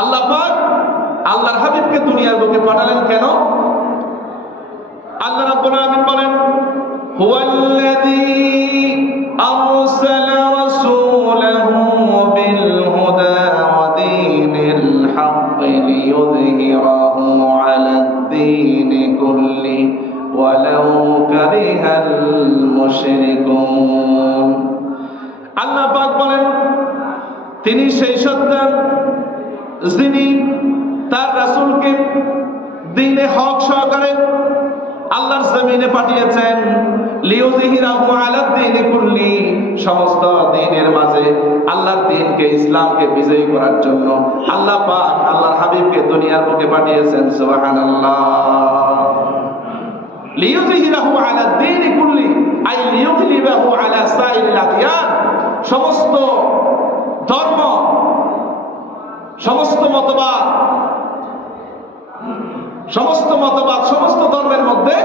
আল্লাহ পাক আল্লাহর হাবিবকে দুনিয়ার বুকে পাঠালেন কেন? আল্লাহ রাব্বুল আলামিন বলেন, হুয়াল্লাযী আরসালা রাসূলাহু বিল হুদা ওয়া দীনিল হাক্ক লিইয়ুযহিরাহু আলাদ দীনি কুল্লি ওয়ালাউ কারিহাল মুশরিকুন। আল্লাহ পাক বলেন, তিনি সেই সত্তা যিনি তার রাসূলকে দিনে হক সহকারে আল্লাহর জমিনে পাঠিয়েছেন সমস্ত মাঝে আল্লাহর ইসলামকে বিজয়ী করার জন্য আল্লাহ পাক আল্লাহর হাবিবকে দুনিয়ার বুকে পাঠিয়েছেন সমস্ত ধর্ম সমস্ত মতবাদ সমস্ত মতবাদ, সমস্ত ধর্মের মধ্যে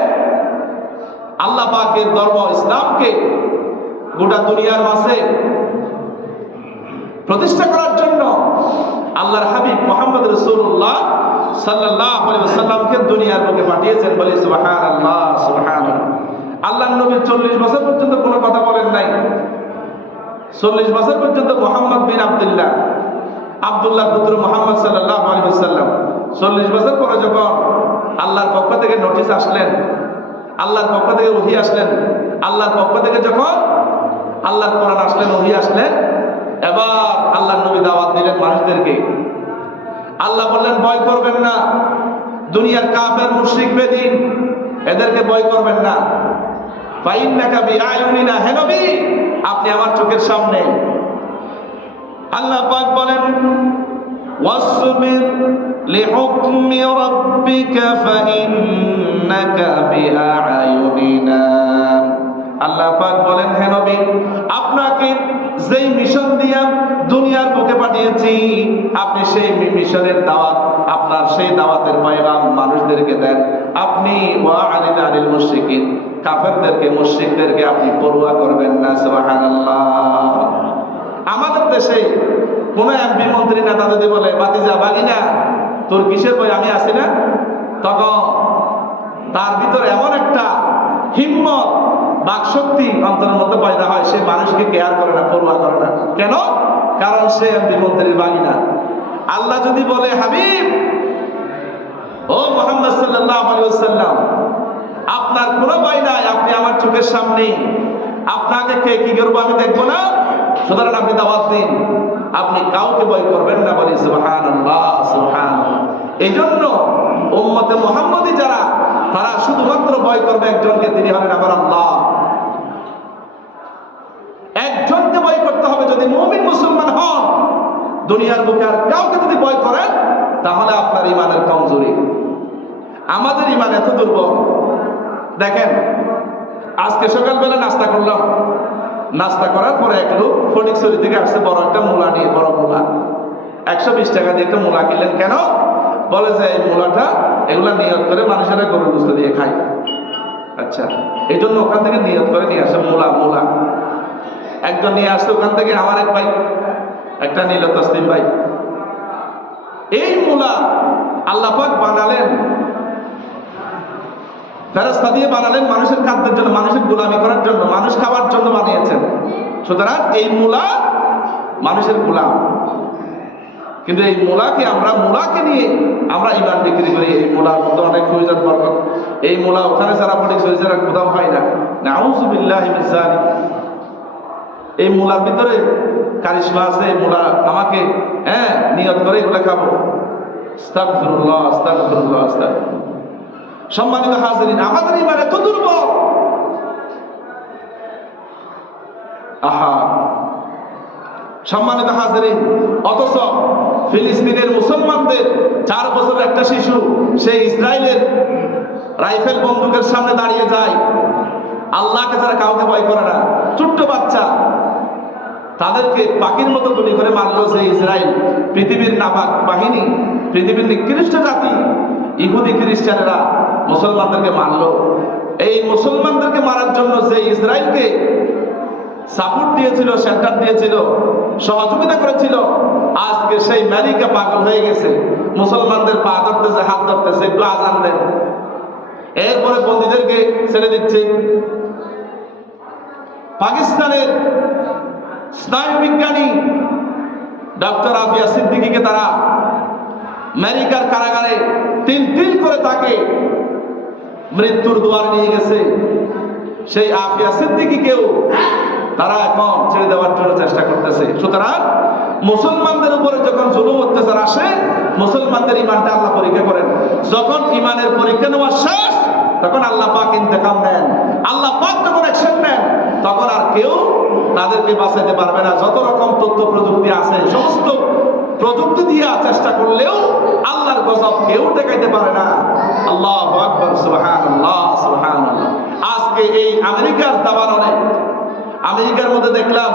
আল্লাহ পাকের ধর্ম ইসলামকে গোটা দুনিয়ার মাঝে প্রতিষ্ঠা করার জন্য আল্লাহর হাবিব মোহাম্মদ রসুল্লাহ সাল্লাহ সাল্লামকে দুনিয়ার বুকে পাঠিয়েছেন বলে সুবাহান আল্লাহ সুবাহান আল্লাহ নবী চল্লিশ বছর পর্যন্ত কোনো কথা বলেন নাই। চল্লিশ বছর পর্যন্ত মোহাম্মদ বিন আবদুল্লাহ। আবদুল্লাহ পুত্র মোহাম্মদ সাল্লাহ আলী সাল্লাম চল্লিশ বছর পরে যখন আল্লাহর পক্ষ থেকে নোটিশ আসলেন, আল্লাহর পক্ষ থেকে উহি আসলেন, আল্লাহর পক্ষ থেকে যখন আল্লাহর কোরআন আসলেন, ওহি আসলেন, এবার আল্লাহ নবী দাওয়াত দিলেন মানুষদেরকে। আল্লাহ বললেন, ভয় করবেন না। দুনিয়ার কাফের, মুশরিক, বেদিন, এদেরকে ভয় করবেন না। ফাইন ফাইন্নাকা বিআয়ুনিনা হে নবী, আপনি আমার চোখের সামনে আল্লাহ পাক বলেন واصبر لحكم ربك فإنك بأعيننا আল্লাহ পাক বলেন হে নবী আপনাকে যেই মিশন দিয়া দুনিয়ার বুকে পাঠিয়েছি আপনি সেই মিশনের দাওয়াত আপনার সেই দাওয়াতের পয়গাম মানুষদেরকে দেন আপনি ওয়া আলিদ আলিল মুশরিকিন কাফেরদেরকে মুশরিকদেরকে আপনি পরোয়া করবেন না সুবহানাল্লাহ আমাদের দেশে কোন এমপি মন্ত্রী নেতা যদি বলে বাতিজা বাগিনা তোর কিসের বই? আমি আছি না। তখন তার ভিতরে এমন একটা হিম্মত, বাকশক্তি অন্তরের মধ্যে পয়দা হয়, সে মানুষকে কেয়ার করে না পড়ুয়া করে না। কেন? কারণ সে এমপি মন্ত্রীর বাগিনা আল্লাহ যদি বলে, হাবিব, ও মোহাম্মদ সাল্লাহ আলাইসাল্লাম আপনার কোনো ভয় নাই আপনি আমার চোখের সামনে, আপনাকে কে কি করব আমি দেখব না? সুতরাং আপনি দাওয়াত দিন। আপনি কাউকে ভয় করবেন না, বলি আল্লাহ এই জন্য উম্মতে মোহাম্মদী যারা, তারা শুধুমাত্র ভয় করবে একজনকে, তিনি হলেন আমার আল্লাহ। একজনকে ভয় করতে হবে যদি মুমিন মুসলমান হন, দুনিয়ার বুকে আর কাউকে যদি ভয় করেন, তাহলে আপনার ইমানের কমজোরি। আমাদের ইমান এত দুর্বল। দেখেন, আজকে সকালবেলা নাস্তা করলাম। নাস্তা করার পরে এক লোক ফটিকছড়ি থেকে আসছে, বড় একটা মূলা নিয়ে, বড় মূলা। একশো বিশ টাকা দিয়ে একটা মূলা কিনলেন। কেন? বলে যে এই মূলাটা এগুলা নিয়ত করে মানুষেরা গরুর গুস্ত দিয়ে খায়। আচ্ছা এই জন্য ওখান থেকে নিয়ত করে নিয়ে আসে মূলা মূলা। একজন নিয়ে আসছে ওখান থেকে, আমার এক ভাই, একটা নিল তসলিম ভাই। এই মূলা আল্লাপাক বানালেন। ফেরস্তা দিয়ে বানালেন মানুষের খাদ্যের জন্য, মানুষের গোলামি করার জন্য, মানুষ খাওয়ার জন্য বানিয়েছেন সুতরাং এই মূলা মানুষের গোলাম কিন্তু এই মূলাকে আমরা, মূলাকে নিয়ে আমরা ইমান বিক্রি করি। এই মূলার মধ্যে অনেক ফৌজাত বরকত। এই মূলা ওখানে সারা ফটিক সরিষারা কোথাও হয় না। নাউজুবিল্লাহ এই মূলার ভিতরে কারিশমা আছে মূলা আমাকে হ্যাঁ নিয়ত করে এগুলো খাব। সম্মানিত হাজিরিন, আমাদের ইমান এত দুর্বল। আহা। সম্মানিত হাজিরিন, অথচ ফিলিস্তিনের মুসলমানদের চার বছরের একটা শিশু, সেই ইসরায়েলের রাইফেল বন্দুকের সামনে দাঁড়িয়ে যায়। আল্লাহকে যারা কাউকে ভয় করে না। ছোট্ট বাচ্চা, তাদেরকে পাখির মতো গুলি করে মারলো সেই ইসরায়েল। পৃথিবীর নাপাক বাহিনী, পৃথিবীর নিকৃষ্ট জাতি, ইহুদি খ্রিস্টানেরা মুসলমানদেরকে মারলো। এই মুসলমানদেরকে মারার জন্য যে ইসরায়েলকে সাপোর্ট দিয়েছিল সেন্টার দিয়েছিল, সহযোগিতা করেছিল। আজকে সেই আমেরিকা পাগল হয়ে গেছে। মুসলমানদের পা ধরতেছে, হাত ধরতেছে, একটু আজান দেন। এরপরে বন্দীদেরকে ছেড়ে দিচ্ছে। পাকিস্তানের স্নায়ু বিজ্ঞানী ডক্টর আফিয়া সিদ্দিকিকে তারা আমেরিকার কারাগারে তিন তিন করে তাকে মৃত্যুর দুয়ার নিয়ে গেছে। সেই আফিয়া সিদ্দিকীকেও তারা এখন ছেড়ে দেওয়ার জন্য চেষ্টা করতেছে। সুতরাং মুসলমানদের উপরে যখন জুলুম, অত্যাচার আসে, মুসলমানদের ইমানটা আল্লাহ পরীক্ষা করেন। যখন ইমানের পরীক্ষা নেওয়া শেষ, তখন আল্লাহ পাক ইন্তেকাম নেন। আল্লাহ পাক যখন অ্যাকশন নেন, তখন আর কেউ তাদেরকে বাঁচাতে পারবে না। যত রকম তথ্য প্রযুক্তি আছে, সমস্ত প্রযুক্তি দিয়ে চেষ্টা করলেও আল্লাহর গজব কেউ টেকাইতে পারে না। আল্লাহ আকবর, সুবহানাল্লাহ সুবহানাল্লাহ। আজকে এই আমেরিকার দাবাননে আমেরিকার মধ্যে দেখলাম